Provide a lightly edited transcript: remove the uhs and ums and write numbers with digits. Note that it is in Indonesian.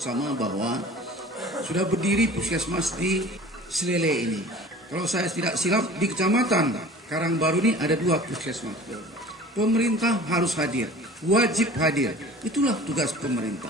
bersama bahwa sudah berdiri puskesmas di Slele ini. Kalau saya tidak silap, di Kecamatan Karangbaru ini ada 2 puskesmas. Pemerintah harus hadir, wajib hadir. Itulah tugas pemerintah.